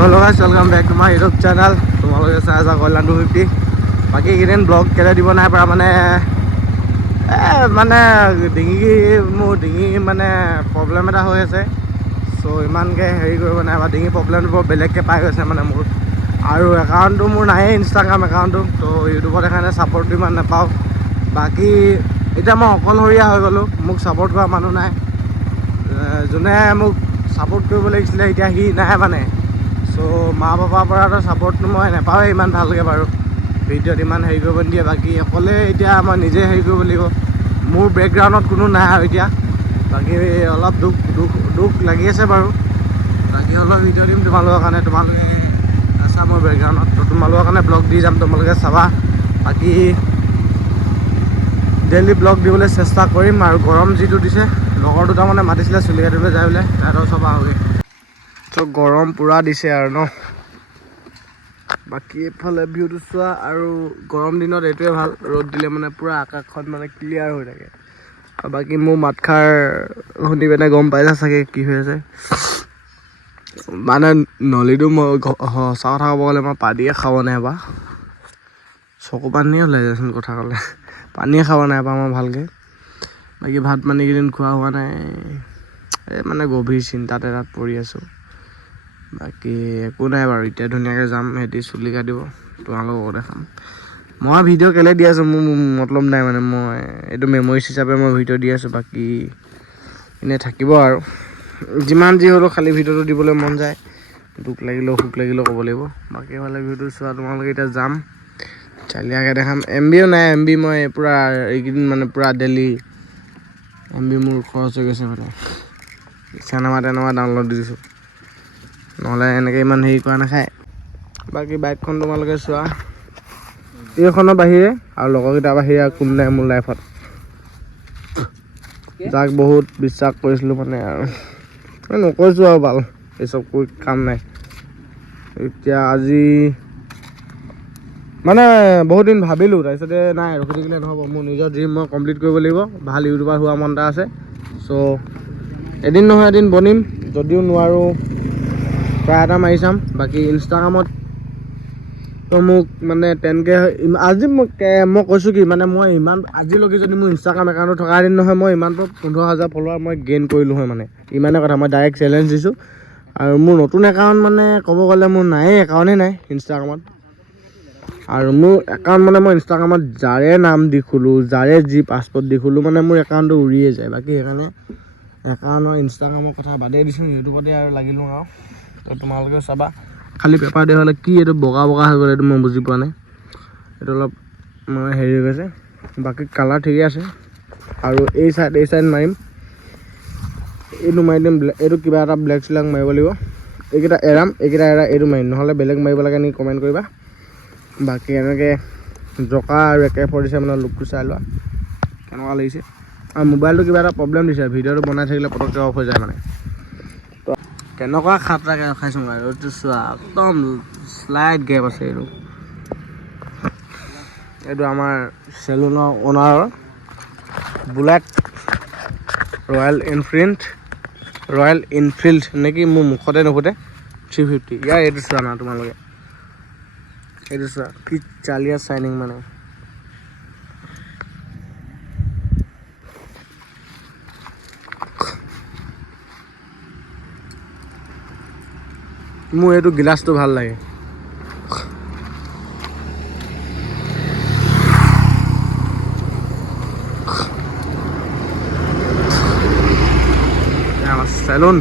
hello guys, welcome back to my YouTube channel. তোমালোকে চাই আছা কল্যাণ 250 বাকী এইকেইদিন ব্লগ কেলে দিব নাই পৰা মানে মোৰ ডিঙি মানে প্ৰব্লেম এটা হৈ আছে। চ' ইমানকৈ হেৰি কৰিব নাই বা ডিঙি প্ৰব্লেমটো বৰ বেলেগকৈ পাই গৈছে মানে মোৰ। আৰু একাউণ্টটো মোৰ নায়েই, ইনষ্টাগ্ৰাম একাউণ্টটো। ত' ইউটিউবত সেইকাৰণে ছাপৰ্টটো ইমান নাপাওঁ। বাকী এতিয়া মই অকলশৰীয়া হৈ গ'লোঁ, মোক ছাপৰ্ট কৰা মানুহ নাই। যোনে মোক ছাপৰ্ট কৰিব লাগিছিলে এতিয়া সি নাই মানে। চ' মা পাপাৰ পৰাতো ছাপৰ্টটো মই নাপাওঁৱেই ইমান ভালকৈ বাৰু, ভিডিঅ'ত ইমান হেৰি কৰিব নিদিয়ে। বাকী অকলে এতিয়া মই নিজে হেৰি কৰিব লাগিব। মোৰ বেকগ্ৰাউণ্ডত কোনো নাই আৰু এতিয়া। বাকী অলপ দুখ লাগি আছে বাৰু। বাকী অলপ ভিডিঅ' দিম তোমালোকৰ কাৰণে, তোমালোকে আছা মোৰ বেকগ্ৰাউণ্ডত। ত' তোমালোকৰ কাৰণে ব্লগ দি যাম, তোমালোকে চাবা। বাকী ডেইলি ব্লগ দিবলৈ চেষ্টা কৰিম। আৰু গৰম যিটো দিছে, লগৰ দুটা মানে মাতিছিলে চুলি কাটিবলৈ যায় বোলে, তাহাঁতৰ চব আহোগৈ। চ' গৰম পূৰা দিছে আৰু ন। বাকী এইফালে ভিউটো চোৱা। আৰু গৰম দিনত এইটোৱে ভাল, ৰ'দ দিলে মানে পূৰা আকাশখন মানে ক্লিয়াৰ হৈ থাকে। আৰু বাকী মোৰ মাতষাৰ শুনি পিনে গম পাইছা চাগে কি হৈ আছে। মানে নলীটো মই সঁচা কথা ক'ব গ'লে মই পানীয়ে খাব নাই বা, চকু পানীয়ে ওলাই যায়চোন কথা ক'লে। পানীয়ে খাব নাই পা মই ভালকৈ। বাকী ভাত পানী কেইদিন খোৱা হোৱা নাই, এই মানে গভীৰ চিন্তাত এটাত পৰি আছোঁ। বাকী একো নাই বাৰু, এতিয়া ধুনীয়াকৈ যাম, সিহঁতি চুলি কাটিব, তোমালোকক দেখাম। মই ভিডিঅ' কেলৈ দি আছোঁ মোৰ মতলব নাই মানে, মই এইটো মেমৰিজ হিচাপে মই ভিডিঅ' দি আছোঁ। বাকী এনেই থাকিব আৰু যিমান যি হ'লেও খালী ভিডিঅ'টো দিবলৈ মন যায়, দুখ লাগিলেও সুখ লাগিলেও ক'ব লাগিব। বাকী হ'লে ভিডিঅ'টো চোৱা তোমালোকে। এতিয়া যাম, চালিয়াকৈ দেখাম। MBও নাই, MB মই পূৰা এইকেইদিন মানে পূৰা ডেইলি MB মোৰ খৰচ হৈ গৈছে মানে। চিনেমা ডাউনলোড দি দিছোঁ, নহ'লে এনেকৈ ইমান হেৰি কৰা নাখায়। বাকী বাইকখন তোমালোকে চোৱা, এইখনৰ বাহিৰে আৰু লগৰকেইটাৰ বাহিৰে আৰু কোনো নাই মোৰ লাইফত, যাক বহুত বিশ্বাস কৰিছিলোঁ মানে। আৰু নকৈছোঁ আৰু ভাল, এইচব কৰি কাম নাই। এতিয়া আজি মানে বহুত দিন ভাবিলোঁ, তাৰপিছতে নাই ৰখি থাকিলে নহ'ব, মোৰ নিজৰ ড্ৰিম মই কমপ্লিট কৰিব লাগিব। ভাল ইউটিউবাৰ হোৱা মন এটা আছে। চ' এদিন নহয় এদিন বনিম, যদিও নোৱাৰোঁ ট্ৰাই এটা মাৰি চাম। বাকী ইনষ্টাগ্ৰামত তো মোক মানে 10K আজি মই কৈছোঁ কি মানে, মই ইমান আজিলৈকে যদি মোৰ ইনষ্টাগ্ৰাম একাউণ্টত থকা দিন নহয়, মই ইমানটো 15,000 ফলোৱাৰ মই গেইন কৰিলোঁ হয় মানে। ইমানে কথা, মই ডাইৰেক্ট চেলেঞ্জ দিছোঁ। আৰু মোৰ নতুন একাউণ্ট মানে ক'ব গ'লে মোৰ নায়েই, একাউণ্টেই নাই ইনষ্টাগ্ৰামত। আৰু মোৰ একাউণ্ট মানে মই ইনষ্টাগ্ৰামত যাৰে নাম দি খোলোঁ, যাৰে যি পাছপৰ্ট দি খোলোঁ, মানে মোৰ একাউণ্টটো উৰিয়ে যায়। বাকী সেইকাৰণে একাউণ্টৰ ইনষ্টাগ্ৰামৰ কথা বাদেই দিছোঁ, ইউটিউবতে আৰু লাগিলোঁ আৰু। তো তোমালোকেও চাবা। খালী পেপাৰ দিয়া হ'লে কি এইটো বগা হৈ গ'ল, এইটো মই বুজি পোৱা নাই। এইটো অলপ মানে হেৰি হৈ গৈছে, বাকী কালাৰ ঠিকে আছে। আৰু এই চাইড মাৰিম, এইটো মাৰি দিম, এইটো কিবা এটা ব্লেক চিলাক মাৰিব লাগিব। এইকেইটা এৰাম, এইটো মাৰিম, নহ'লে বেলেগ মাৰিব লাগে নেকি কমেণ্ট কৰিবা। বাকী এনেকৈ জকা আৰু AK-47 মানে লুকটো চাই লোৱা কেনেকুৱা লাগিছে। আৰু মোবাইলটো কিবা এটা প্ৰব্লেম দিছে, ভিডিঅ'টো বনাই থাকিলে পটককৈ অফ হৈ যায় মানে। তো কেনেকুৱা খাতৰাকৈ ৰখাইছোঁ আৰু এইটো চোৱা, একদম শ্লাইড গেপ আছে। এইটো আমাৰ চেলুনৰ অ'নাৰৰ বুলেট ৰয়েল এনফিল্ড নেকি, মোৰ মুখতে নুফুটে, 350। ইয়াৰ এইটো চোৱা না তোমালোকে, এইটো চোৱা কি চালিয়া চাইনিং মানে। মোৰ এইটো গিলাচটো ভাল লাগে। চেলুন